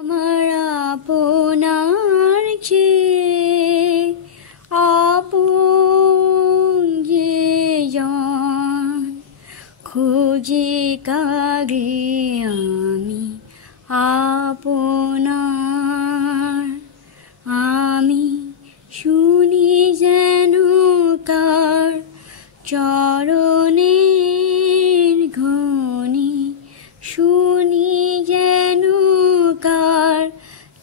আমার আপনার চেয়ে আপন যে জন, খুঁজে কাগে আমি আপনার। আমি শুনি যেন কার চরণের ধ্বনি, শুনি যেন কার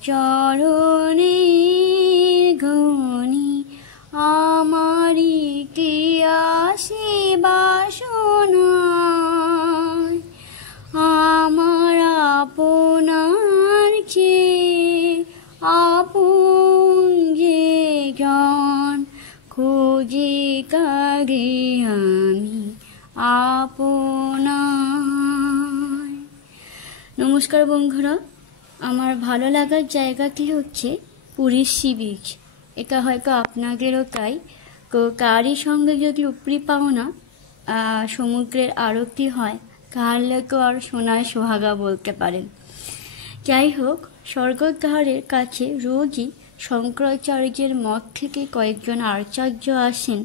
চরণের ধ্বনি। আমারই কি আসে বাসনায়, আমার আপনার চেয়ে আপন যে জন, খুঁজে কাগে আমি আপনার। নমস্কার বন্ধুরা, আমার ভালো লাগার জায়গাটি হচ্ছে পুরীর সি বিচ। এটা হয়তো আপনাদেরও তাই। তো কারই সঙ্গে যদি উপরি পাওনা সমুদ্রের আরতি হয়, তাহলে তো আর সোনার সোহাগা বলতে পারেন। যাই হোক, স্বর্গদ্বারের কাছে রোজই শঙ্করাচার্যের মঠ থেকে কয়েকজন আচার্য আসেন,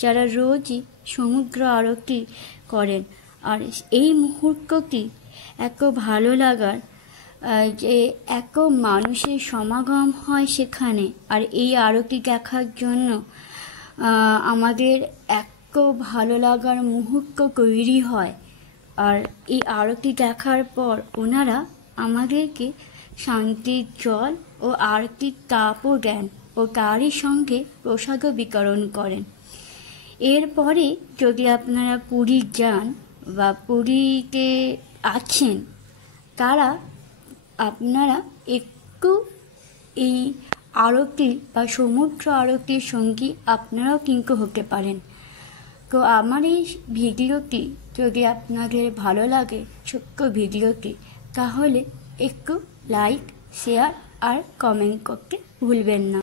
যারা রোজই সমুদ্র আরতি করেন। আর এই মুহূর্তটি এত ভালো লাগার যে এত মানুষের সমাগম হয় সেখানে, আর এই আরতি দেখার জন্য আমাদের এত ভালো লাগার মুহূর্ত তৈরি হয়। আর এই আরতি দেখার পর ওনারা আমাদেরকে শান্তির জল ও আরতির তাপও দেন ও তারই সঙ্গে প্রসাদও বিতরণ করেন। এরপরে যদি আপনারা পুরী যান বা পুরীতে আছেন, তারা আপনারা একটু এই আরতি বা সমুদ্র আরতির সঙ্গী আপনারাও কিন্তু হতে পারেন। তো আমার এই ভিডিওটি যদি আপনাদের ভালো লাগে, ছোট্ট ভিডিওটি, তাহলে একটু লাইক, শেয়ার আর কমেন্ট করতে ভুলবেন না।